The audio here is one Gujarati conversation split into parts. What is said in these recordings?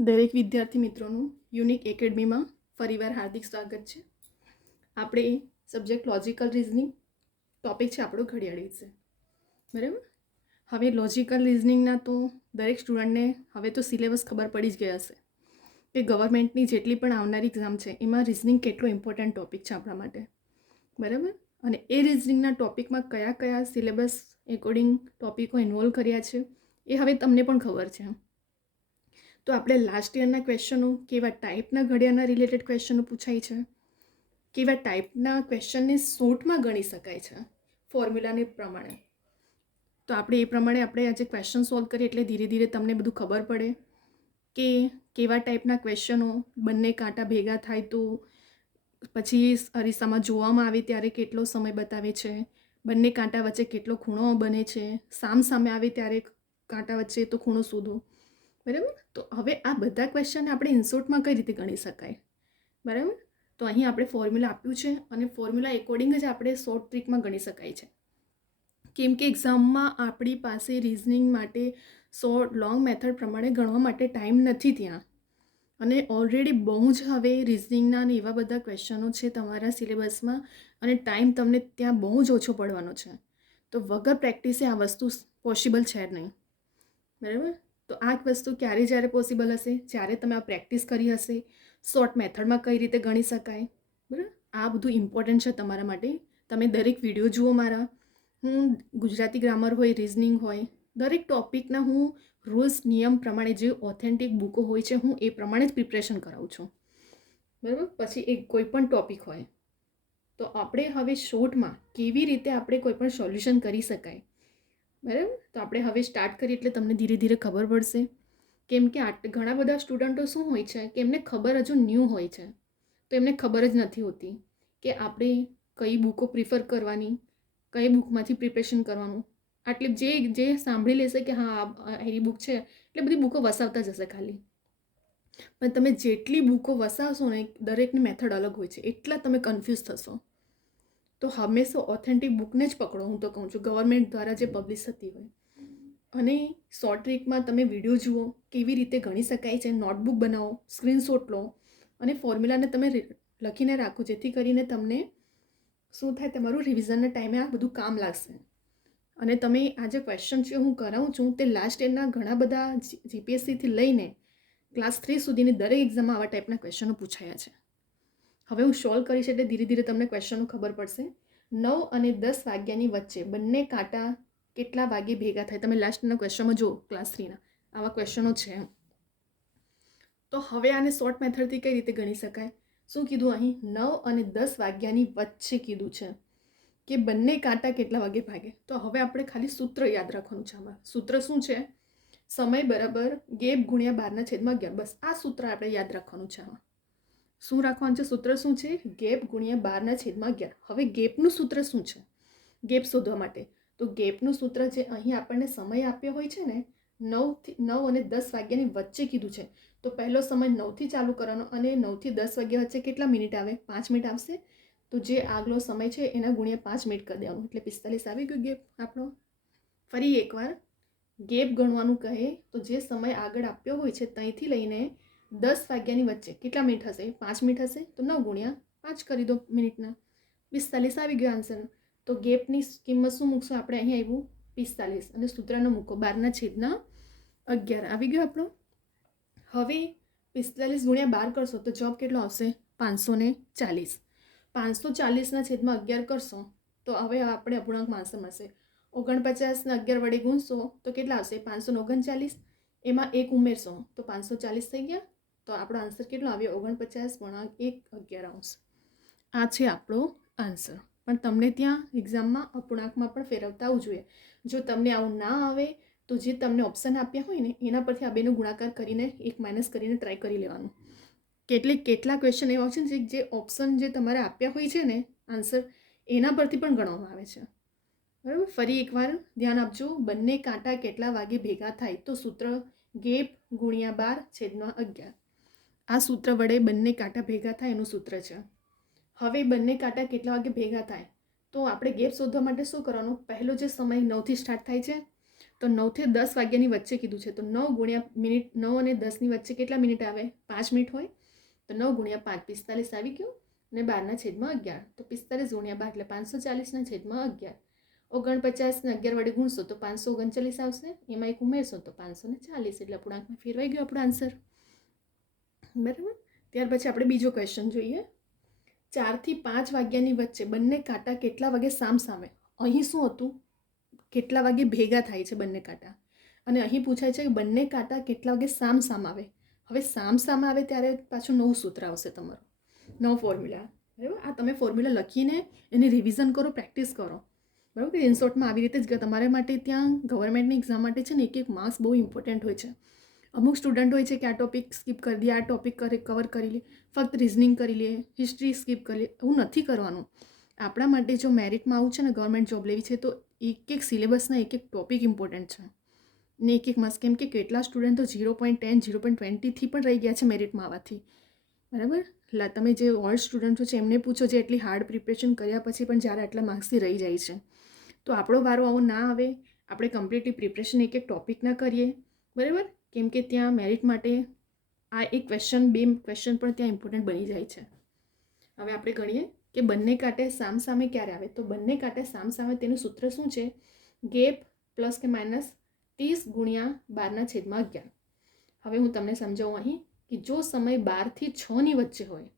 દરેક વિદ્યાર્થી મિત્રોનું યુનિક એકેડમીમાં ફરીવાર હાર્દિક સ્વાગત છે. આપણે સબ્જેક્ટ લોજિકલ રિઝનિંગ ટોપિક છે આપણો ઘડિયાળ વિશે. બરાબર. હવે લોજિકલ રિઝનિંગના તો દરેક સ્ટુડન્ટને હવે તો સિલેબસ ખબર પડી જ ગયા હશે કે ગવર્મેન્ટની જેટલી પણ આવનારી એક્ઝામ છે એમાં રિઝનિંગ કેટલો ઇમ્પોર્ટન્ટ ટોપિક છે આપણા માટે. બરાબર. અને એ રિઝનિંગના ટોપિકમાં કયા કયા સિલેબસ એકોર્ડિંગ ટોપિકો ઇન્વોલ્વ કર્યા છે એ હવે તમને પણ ખબર છે. તો આપણે લાસ્ટ યરના ક્વેશ્ચનો, કેવા ટાઈપના ઘડિયાળના રિલેટેડ ક્વેશ્ચનો પૂછાય છે, કેવા ટાઈપના ક્વેશ્ચનને શોર્ટમાં ગણી શકાય છે ફોર્મ્યુલાને પ્રમાણે. તો આપણે એ પ્રમાણે આપણે આજે ક્વેશ્ચન સોલ્વ કરીએ એટલે ધીરે ધીરે તમને બધું ખબર પડે કે કેવા ટાઈપના ક્વેશ્ચનો બંને કાંટા ભેગા થાય તો પછી અરીસામાં જોવામાં આવે ત્યારે કેટલો સમય બતાવે છે, બંને કાંટા વચ્ચે કેટલો ખૂણો બને છે, સામે આવે ત્યારે કાંટા વચ્ચે તો ખૂણો શોધો. બરાબર. તો હવે આ બધા ક્વેશ્ચનને આપણે ઇનશોર્ટમાં કઈ રીતે ગણી શકાય. બરાબર. તો અહીં આપણે ફોર્મ્યુલા આપ્યું છે અને ફોર્મ્યુલા એકોર્ડિંગ જ આપણે શોર્ટ ટ્રીકમાં ગણી શકાય છે. કેમ કે એક્ઝામમાં આપણી પાસે રિઝનિંગ માટે લોંગ મેથડ પ્રમાણે ગણવા માટે ટાઈમ નથી ત્યાં. અને ઓલરેડી બહુ જ હવે રિઝનિંગના ને એવા બધા ક્વેશ્ચનો છે તમારા સિલેબસમાં અને ટાઈમ તમને ત્યાં બહુ જ ઓછો પડવાનો છે. તો વગર પ્રેક્ટિસે આ વસ્તુ પોસિબલ છે જ નહીં. બરાબર. તો આ વસ્તુ ક્યારે જ્યારે પોસિબલ હશે જ્યારે તમે આ પ્રેક્ટિસ કરી હશે, શોર્ટ મેથડમાં કઈ રીતે ગણી શકાય. બરાબર. આ બધું ઇમ્પોર્ટન્ટ છે તમારા માટે. તમે દરેક વિડીયો જુઓ મારા. હું ગુજરાતી ગ્રામર હોય, રિઝનિંગ હોય, દરેક ટોપિકના હું રૂલ્સ નિયમ પ્રમાણે જે ઓથેન્ટિક બુકો હોય છે હું એ પ્રમાણે જ પ્રિપરેશન કરાવું છું. બરાબર. પછી એક કોઈ પણ ટોપિક હોય તો આપણે હવે શોર્ટમાં કેવી રીતે આપણે કોઈ પણ સોલ્યુશન કરી શકાય. બરાબર. તો આપણે હવે સ્ટાર્ટ કરીએ એટલે તમને ધીરે ધીરે ખબર પડશે. કેમ કે ઘણા બધા સ્ટુડન્ટો શું હોય છે કે એમને ખબર હજુ ન્યૂ હોય છે, તો એમને ખબર જ નથી હોતી કે આપણે કઈ બુકો પ્રિફર કરવાની, કઈ બુકમાંથી પ્રિપરેશન કરવાનું. આટલી જે સાંભળી લેશે કે હા એની બુક છે એટલે બધી બુકો વસાવતા જશે ખાલી. પણ તમે જેટલી બુકો વસાવશો ને દરેકની મેથડ અલગ હોય છે એટલા તમે કન્ફ્યુઝ થશો. તો હંમેશા ઓથેન્ટિક બુકને જ પકડો. હું તો કહું છું ગવર્મેન્ટ દ્વારા જે પબ્લિશ થતી હોય. અને શોર્ટ ટ્રીકમાં તમે વિડીયો જુઓ કેવી રીતે ગણી શકાય છે, નોટબુક બનાવો, સ્ક્રીનશોટ લો અને ફોર્મ્યુલાને તમે લખીને રાખો જેથી કરીને તમને શું થાય, તમારું રિવિઝનના ટાઈમે આ બધું કામ લાગશે. અને તમે આ જે ક્વેશ્ચન છે હું કરાવું છું તે લાસ્ટ યરના ઘણા બધા જીપીએસસીથી લઈને ક્લાસ 3 સુધીની દરેક એક્ઝામમાં આવા ટાઈપના ક્વેશ્ચનો પૂછાયા છે. હવે હું સોલ્વ કરીશ એટલે ધીરે ધીરે તમને ક્વેશ્ચનો ખબર પડશે. 9 અને 10 વાગ્યાની વચ્ચે બંને કાંટા કેટલા વાગે ભેગા થાય. તમે લાસ્ટના ક્વેશ્ચનમાં જુઓ ક્લાસ 3ના આવા ક્વેશ્ચનો છે. તો હવે આને શોર્ટ મેથડથી કઈ રીતે ગણી શકાય. શું કીધું અહીં? 9 અને 10 વાગ્યાની વચ્ચે કીધું છે કે બંને કાંટા કેટલા વાગે ભાગે. તો હવે આપણે ખાલી સૂત્ર યાદ રાખવાનું છે. આમાં સૂત્ર શું છે? સમય બરાબર ગેપ ગુણ્યા 12/11. બસ આ સૂત્ર આપણે યાદ રાખવાનું છે. આમાં શું રાખવાનું છે? સૂત્ર શું છે? ગેપ ગુણ્યા 12/11. હવે ગેપનું સૂત્ર શું છે ગેપ શોધવા માટે? તો ગેપનું સૂત્ર જે અહીં આપણને સમય આપ્યો હોય છે ને 9 અને 10 વાગ્યાની વચ્ચે કીધું છે. તો પહેલો સમય 9થી ચાલુ કરવાનો અને 9થી 10 વાગ્યા વચ્ચે કેટલા મિનિટ આવે? 5 મિનિટ આવશે. તો જે આગલો સમય છે એના ગુણ્યા 5 મિનિટ કરી દેવાનું એટલે 45 આવી ગયું ગેપ આપણો. ફરી એકવાર ગેપ ગણવાનું કહે તો જે સમય આગળ આપ્યો હોય છે ત્યાંથી લઈને 10 વાગ્યાની વચ્ચે કેટલા મિનિટ હશે? 5 મિનિટ હશે. તો 9 ગુણ્યા 5 કરી દો મિનિટના. 45 આવી ગયો આન્સર. તો ગેપની કિંમત શું મૂકશું આપણે? અહીં આવ્યું 45 અને સૂત્રનો મૂકો 12/11 આવી ગયો આપણો. હવે 45 ગુણ્યા 12 કરશો તો જવાબ કેટલો આવશે? 540. 540/11 કરશો તો હવે આપણે અપૂર્ણાંકમાં આન્સર મળશે. 49 ને 11 વડે ગુણશો તો કેટલા આવશે? 539. એમાં 1 ઉમેરશો તો 540 થઈ ગયા. તો આપણો આન્સર કેટલો આવ્યો? 49/1 આ છે આપણો આન્સર. પણ તમને ત્યાં એક્ઝામમાં અપૂર્ણાંકમાં પણ ફેરવતા આવવું જોઈએ. જો તમને આવું ના આવે તો જે તમને ઓપ્શન આપ્યા હોય ને એના પરથી આ બેનો ગુણાકાર કરીને 1 માઇનસ કરીને ટ્રાય કરી લેવાનું. કેટલા ક્વેશ્ચન એવા છે જે ઓપ્શન જે તમારે આપ્યા હોય છે ને આન્સર એના પરથી પણ ગણવામાં આવે છે. બરાબર. ફરી એકવાર ધ્યાન આપજો. બંને કાંટા કેટલા વાગે ભેગા થાય? તો સૂત્ર ગેપ ગુણ્યા 12/11. આ સૂત્ર વડે બંને કાંટા ભેગા થાય એનું સૂત્ર છે. હવે બંને કાંટા કેટલા વાગે ભેગા થાય તો આપણે ગેપ શોધવા માટે શું કરવાનું? પહેલો જે સમય 9થી સ્ટાર્ટ થાય છે તો 9 થી 10 વાગ્યાની વચ્ચે કીધું છે, તો 9 ગુણ્યા મિનિટ, 9 અને 10ની વચ્ચે કેટલા મિનિટ આવે? 5 મિનિટ હોય. તો 9 ગુણ્યા 5 45 આવી ગયું, અને 12/11, તો 45 ગુણ્યા 12 એટલે 540/11. 49 ને 11 વડે ગુણશો તો 539 આવશે, એમાં એક ઉમેરશો તો 540, એટલે અપૂર્ણાંકમાં ફેરવાઈ ગયો આપણો આન્સર. બરાબર. ત્યાર પછી આપણે બીજો ક્વેશ્ચન જોઈએ. 4 થી 5 વાગ્યાની વચ્ચે બંને કાંટા કેટલા વાગે સામસામે? અહીં શું હતું? કેટલા વાગે ભેગા થાય છે બંને કાંટા, અને અહીં પૂછાય છે કે બંને કાંટા કેટલા વાગે સામસામ આવે. હવે સામસામ આવે ત્યારે પાછું નવું સૂત્ર આવશે તમારું, નવો ફોર્મ્યુલા. બરાબર. આ તમે ફોર્મ્યુલા લખીને એને રિવિઝન કરો, પ્રેક્ટિસ કરો. બરાબર. કે ઇનશોર્ટમાં આવી રીતે જ તમારા માટે ત્યાં ગવર્મેન્ટની એક્ઝામ માટે છે ને એક માર્ક્સ બહુ ઇમ્પોર્ટન્ટ હોય છે. અમુક સ્ટુડન્ટ હોય છે કે આ ટોપિક સ્કીપ કરી દે, આ ટોપિક કવર કરી લે, ફક્ત રિઝનિંગ કરી લે, હિસ્ટ્રી સ્કીપ કરી લે. એવું નથી કરવાનું. આપણા માટે જો મેરિટમાં આવું છે ને, ગવર્મેન્ટ જોબ લેવી છે, તો એક સિલેબસના એક ટોપિક ઇમ્પોર્ટન્ટ છે ને એક માર્ક્સ. કેમ કે કેટલા સ્ટુડન્ટ તો 0.10 0.20થી પણ રહી ગયા છે મેરિટમાં આવવાથી. બરાબર. તમે જે ઓલ્ડ સ્ટુડન્ટો છે એમને પૂછો, જે એટલી હાર્ડ પ્રિપરેશન કર્યા પછી પણ જ્યારે આટલા માર્ક્સથી રહી જાય છે. તો આપણો વારો આવો ના આવે. આપણે કમ્પ્લીટલી પ્રિપરેશન એક ટોપિક ના કરીએ. બરાબર. કેમ કે ત્યાં મેરિટ માટે આ એક ક્વેશ્ચન, 2 ક્વેશ્ચન પણ ત્યાં ઇમ્પોર્ટન્ટ બની જાય છે. હવે આપણે ગણીએ કે બંને કાંટે સામસામે ક્યારે આવે. તો બંને કાંટે સામસામે તેનું સૂત્ર શું છે? ગેપ પ્લસ કે માઇનસ 30 ગુણ્યા 12/11. હવે હું તમને સમજાવું અહીં કે જો સમય 12 થી 6ની વચ્ચે હોય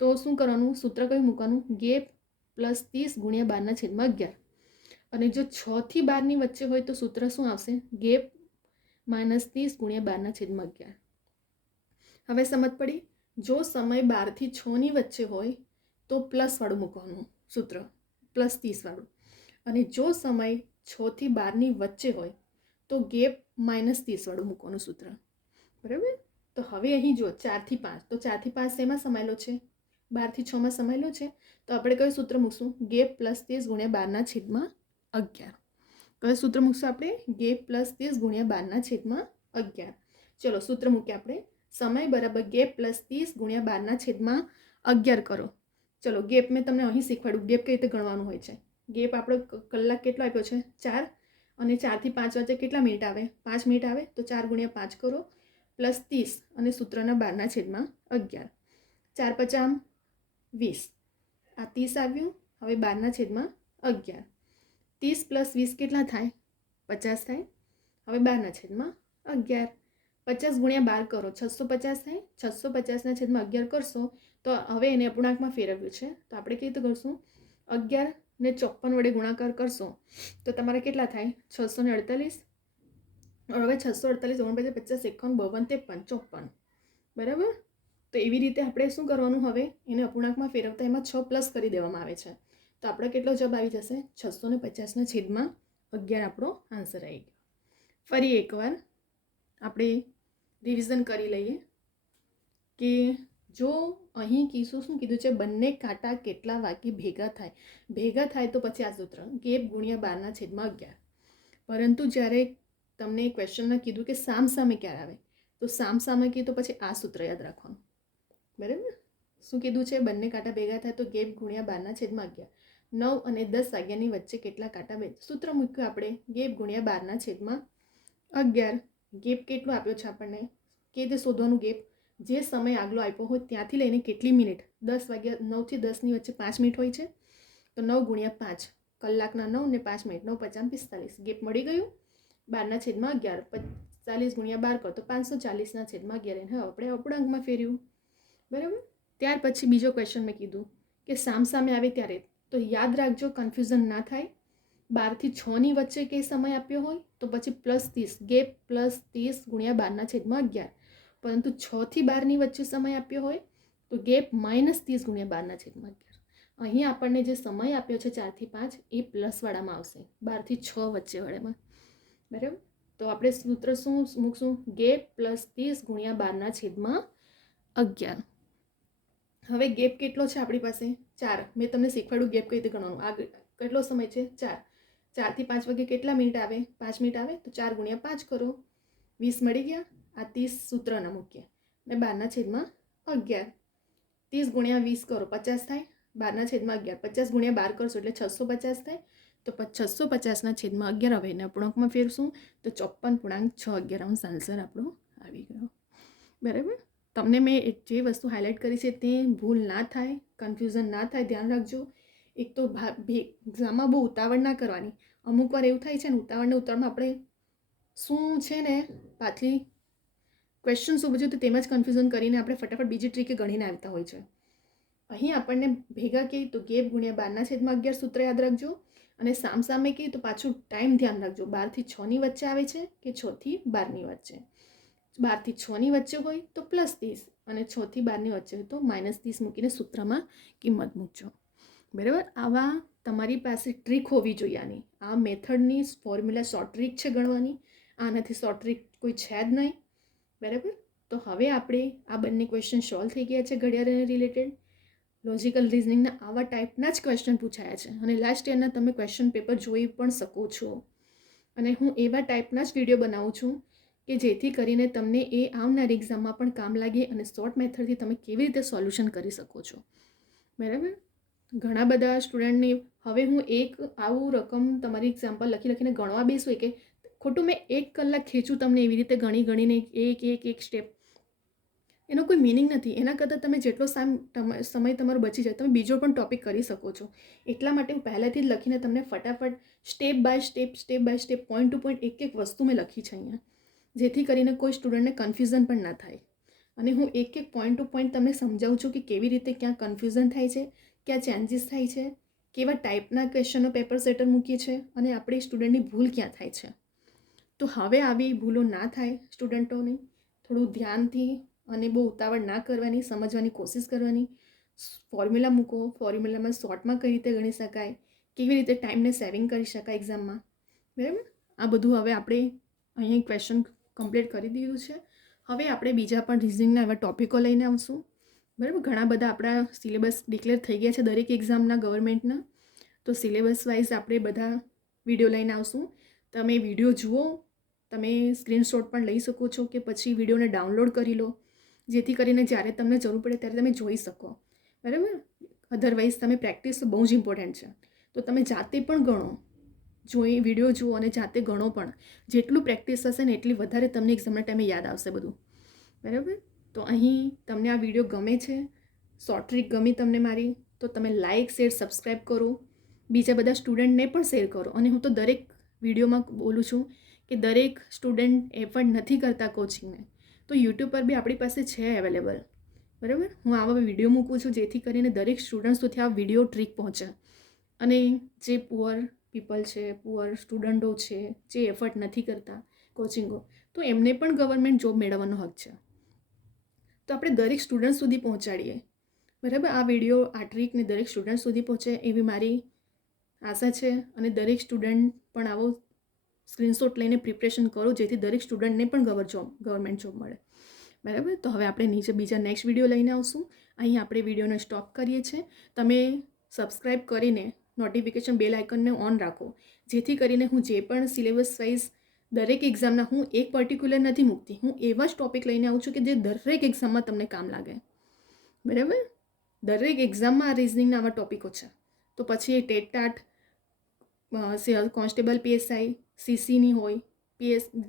તો શું કરવાનું? સૂત્ર કયું મૂકવાનું? ગેપ પ્લસ 30 ગુણ્યા 12/11. અને જો 6 થી 12ની વચ્ચે હોય તો સૂત્ર શું આવશે? ગેપ માઇનસ 30 ગુણ્યા 12/11. હવે સમજ પડી? જો સમય 12 થી 6ની વચ્ચે હોય તો પ્લસ વાળું મૂકવાનું સૂત્ર, પ્લસ 30 વાળું. અને જો સમય 6 થી 12ની વચ્ચે હોય તો ગેપ માઇનસ 30 વાળું મૂકવાનું સૂત્ર. બરાબર. તો હવે અહીં જો 4 થી 5, તો 4 થી 5 શેમાં સમાયેલો છે? 12 થી 6માં સમાયેલો છે. તો આપણે કયું સૂત્ર મૂકશું? ગેપ પ્લસ 30 ગુણ્યા 12/11. કયું સૂત્ર મૂકશું આપણે? ગેપ પ્લસ 30 ગુણ્યા 12/11. ચલો સૂત્ર મૂકીએ આપણે. સમય બરાબર ગેપ પ્લસ 30 ગુણ્યા 12/11 કરો. ચલો ગેપ મેં તમને અહીં શીખવાડું, ગેપ કઈ રીતે ગણવાનું હોય છે. ગેપ આપણો કલાક કેટલો આપ્યો છે? 4. અને 4 થી 5 વચ્ચે કેટલા મિનિટ આવે? 5 મિનિટ આવે. તો 4 ગુણ્યા 5 કરો પ્લસ 30 અને સૂત્રના 12/11. 4 × 5 = 20. આ 30 આવ્યું. હવે 12/11. 30 પ્લસ 20 કેટલા થાય? 50 થાય. હવે 12/11. 50 ગુણ્યા 12 કરો, 650 થાય. 650/11 કરશો તો હવે એને અપૂર્ણાંકમાં ફેરવ્યું છે. તો આપણે કેવી રીતે કરશું? 11 ને 54 વડે ગુણાકાર કરશો તો તમારે કેટલા થાય? 648. હવે 648 49 50 51 52 53 54. બરાબર. તો એવી રીતે આપણે શું કરવાનું? હવે એને અપૂર્ણાંકમાં ફેરવતા એમાં 6 પ્લસ કરી દેવામાં આવે છે. તો આપણે કેટલો જવાબ આવી જશે? 650/11 આપણો આન્સર આવી ગયો. ફરી એકવાર આપણે રિવિઝન કરી લઈએ કે જો અહીં શું કીધું છે? બંને કાંટા કેટલા વાગે ભેગા થાય? ભેગા થાય તો પછી આ સૂત્ર ગેપ ગુણ્યા 12/11. પરંતુ જ્યારે તમને ક્વેશ્ચનમાં કીધું કે સામસામે ક્યારે આવે, તો સામસામે કીધું તો પછી આ સૂત્ર યાદ રાખવાનું. બરાબર. શું કીધું છે? બંને કાંટા ભેગા થાય તો ગેપ ગુણ્યા 12/11. 9 અને 10 વાગ્યાની વચ્ચે કેટલા કાંટા બે? સૂત્ર મૂક્યું આપણે ગેપ ગુણ્યા 12/11. ગેપ કેટલો આપ્યો છે આપણને? કે તે શોધવાનું ગેપ જે સમય આગલો આપ્યો હોય ત્યાંથી લઈને કેટલી મિનિટ? 10 વાગ્યા 9 થી 10ની વચ્ચે 5 મિનિટ હોય છે. તો 9 ગુણ્યા 5, કલાકના 9 ને 5 મિનિટ, 9 × 5 = 45. ગેપ મળી ગયું. 12/11. 40 ગુણ્યા 12 કરો તો 540/11. હવે આપણે અપૂર્ણાંકમાં ફેર્યું. બરાબર. ત્યાર પછી બીજો ક્વેશ્ચન મેં કીધું કે સામસામે આવે ત્યારે, તો યાદ રાખજો કન્ફ્યુઝન ના થાય. 12 થી 6ની વચ્ચે કે સમય આપ્યો હોય તો પછી પ્લસ 30, ગેપ પ્લસ 30 ગુણ્યા 12/11. પરંતુ 6 થી 12ની વચ્ચે સમય આપ્યો હોય તો ગેપ માઇનસ 30 ગુણ્યા 12/11. અહીં આપણને જે સમય આપ્યો છે 4 થી 5 એ પ્લસવાળામાં આવશે, 12 થી 6 વચ્ચે વાળામાં. બરાબર. તો આપણે સૂત્ર શું મૂકશું? ગેપ પ્લસ 30 ગુણ્યા 12/11. હવે ગેપ કેટલો છે આપણી પાસે? 4. મેં તમને શીખવાડું ગેપ કઈ રીતે ગણવાનું. આ કેટલો સમય છે? 4. 4 થી 5 વાગે કેટલા મિનિટ આવે? 5 મિનિટ આવે. તો 4 ગુણ્યા 5 કરો, 20 મળી ગયા. આ 30 સૂત્રના મૂકીએ ને 12/11. 30 ગુણ્યા 20 કરો, 50 થાય. 12/11. 50 ગુણ્યા 12 કરશો એટલે 650 થાય. તો 650ના છેદમાં 11 હવે એને અપૂર્ણાંકમાં ફેરશું તો 54.6 આન્સર આપણો આવી ગયો. બરાબર. તમને મેં જે વસ્તુ હાઇલાઇટ કરી છે તે ભૂલ ના થાય, કન્ફ્યુઝન ના થાય, ધ્યાન રાખજો. એક તો એક્ઝામમાં બહુ ઉતાવળ ના કરવાની. અમુક વાર એવું થાય છે ને, ઉતાવળમાં આપણે શું છે ને પાછલી ક્વેશ્ચન શું પૂછ્યું તો તેમાં જ કન્ફ્યુઝન કરીને આપણે ફટાફટ બીજી ટ્રીકે ગણીને આવતા હોય છે. અહીં આપણને ભેગા કહી તો ગેપ ગુણ્યા 12/11 સૂત્ર યાદ રાખજો, અને સામે કહી તો પાછું ટાઈમ ધ્યાન રાખજો. 12 થી 6ની વચ્ચે આવે છે કે 6 થી 12ની વચ્ચે. 12 થી 6ની વચ્ચે હોય તો +30 અને 6 થી 12ની વચ્ચે હોય તો -30 મૂકીને સૂત્રમાં કિંમત મૂકજો. બરાબર. આવા તમારી પાસે ટ્રીક હોવી જોઈએ. આની આ મેથડની ફોર્મ્યુલા શોર્ટ ટ્રીક છે ગણવાની. આનાથી શોર્ટ ટ્રીક કોઈ છે જ નહીં. બરાબર. તો હવે આપણે આ બંને ક્વેશ્ચન સોલ્વ થઈ ગયા છે ઘડિયાળને રિલેટેડ. લોજિકલ રિઝનિંગના આવા ટાઈપના જ ક્વેશ્ચન પૂછાયા છે, અને લાસ્ટ યરના તમે ક્વેશ્ચન પેપર જોઈ પણ શકો છો. અને હું એવા ટાઈપના જ વિડીયો બનાવું છું કે જેથી કરીને તમને એ આવનારી એક્ઝામમાં પણ કામ લાગે અને શોર્ટ મેથડથી તમે કેવી રીતે સોલ્યુશન કરી શકો છો. બરાબર. ઘણા બધા સ્ટુડન્ટની હવે હું એક આવું રકમ તમારી એક્ઝામ્પલ લખીને ગણવા બેસું કે ખોટું મેં 1 કલાક ખેંચું તમને એવી રીતે ગણીને એક સ્ટેપ, એનો કોઈ મિનિંગ નથી. એના કરતાં તમે જેટલો સમય તમારો બચી જાય તમે બીજો પણ ટોપિક કરી શકો છો. એટલા માટે હું પહેલાંથી જ લખીને તમને ફટાફટ step by step point to point એક વસ્તુ મેં લખી છે અહીંયા, જેથી કરીને કોઈ સ્ટુડન્ટને કન્ફ્યુઝન પણ ના થાય. અને હું એક પોઈન્ટ ટુ પોઈન્ટ તમને સમજાવું છું કે કેવી રીતે ક્યાં કન્ફ્યુઝન થાય છે, ક્યાં ચેન્જીસ થાય છે, કેવા ટાઈપના ક્વેશ્ચનો પેપર સેટર મૂકીએ છીએ, અને આપણી સ્ટુડન્ટની ભૂલ ક્યાં થાય છે. તો હવે આવી ભૂલો ના થાય સ્ટુડન્ટોને. થોડું ધ્યાનથી અને બહુ ઉતાવળ ના કરવાની, સમજવાની કોશિશ કરવાની. ફોર્મ્યુલા મૂકો, ફોર્મ્યુલામાં શોર્ટમાં કઈ રીતે ગણી શકાય, કેવી રીતે ટાઈમને સેવિંગ કરી શકાય એક્ઝામમાં. બરાબર. આ બધું હવે આપણે અહીં ક્વેશ્ચન કમ્પ્લીટ કરી દીધું છે. હવે આપણે બીજા પણ રિઝનિંગના એવા ટોપિકો લઈને આવશું. બરાબર. ઘણા બધા આપણા સિલેબસ ડિક્લેર થઈ ગયા છે દરેક એક્ઝામના ગવર્મેન્ટના. તો સિલેબસ વાઇઝ આપણે બધા વિડીયો લઈને આવશું. તમે વિડીયો જુઓ, તમે સ્ક્રીનશોટ પણ લઈ શકો છો કે પછી વિડીયોને ડાઉનલોડ કરી લો, જેથી કરીને જ્યારે તમને જરૂર પડે ત્યારે તમે જોઈ શકો. બરાબર. અધરવાઇઝ તમે પ્રેક્ટિસ બહુ જ ઇમ્પોર્ટન્ટ છે. તો તમે જાતે પણ ગણો, વિડીયો જુઓ અને જાતે ગણો પણ. જેટલું પ્રેક્ટિસ હશે ને એટલી વધારે તમને એક્ઝામના ટાઈમે યાદ આવશે બધું. બરાબર. તો અહીં તમને આ વિડીયો ગમે છે, શોર્ટ ટ્રીક ગમી તમને મારી, તો તમે લાઇક, શેર, સબસ્ક્રાઈબ કરો, બીજા બધા સ્ટુડન્ટને પણ શેર કરો. અને હું તો દરેક વિડીયોમાં બોલું છું કે દરેક સ્ટુડન્ટ એફર્ટ નથી કરતા કોચિંગને, તો યુટ્યુબ પર બી આપણી પાસે છે અવેલેબલ. બરાબર. હું આવા વિડીયો મૂકું છું જેથી કરીને દરેક સ્ટુડન્ટ સુધી આ વિડીયો ટ્રીક પહોંચે. અને જે પુઅર પીપલ છે, પુઅર સ્ટુડન્ટો છે, જે એફર્ટ નથી કરતા કોચિંગો, તો એમને પણ ગવર્મેન્ટ જોબ મેળવવાનો હક છે. તો આપણે દરેક સ્ટુડન્ટ સુધી પહોંચાડીએ. બરાબર. આ વિડીયો, આ ટ્રીકને દરેક સ્ટુડન્ટ સુધી પહોંચે એવી મારી આશા છે. અને દરેક સ્ટુડન્ટ પણ આવો સ્ક્રીનશોટ લઈને પ્રિપરેશન કરો, જેથી દરેક સ્ટુડન્ટને પણ ગવર્મેન્ટ જોબ મળે. બરાબર. તો હવે આપણે બીજા નેક્સ્ટ વિડીયો લઈને આવશું. અહીં આપણે વિડીયોને સ્ટોપ કરીએ છીએ. તમે સબસ્ક્રાઈબ કરીને નોટિફિકેશન બેલ આઇકનને ઓન રાખો, જેથી કરીને હું જે પણ સિલેબસ વાઇઝ દરેક એક્ઝામના, હું એક પર્ટિક્યુલર નથી મૂકતી, હું એવા જ ટોપિક લઈને આવું છું કે જે દરેક એક્ઝામમાં તમને કામ લાગે. બરાબર. દરેક એક્ઝામમાં આ રિઝનિંગના આવા ટોપિકો છે. તો પછી એ ટેટ કોન્સ્ટેબલ PSI, CCની હોય,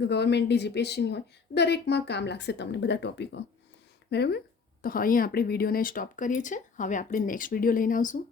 ગવર્મેન્ટની GPSCની હોય, દરેકમાં કામ લાગશે તમને બધા ટોપિકો. બરાબર. તો અહીં આપણે વિડીયોને સ્ટોપ કરીએ છીએ. હવે આપણે નેક્સ્ટ વિડીયો લઈને આવશું.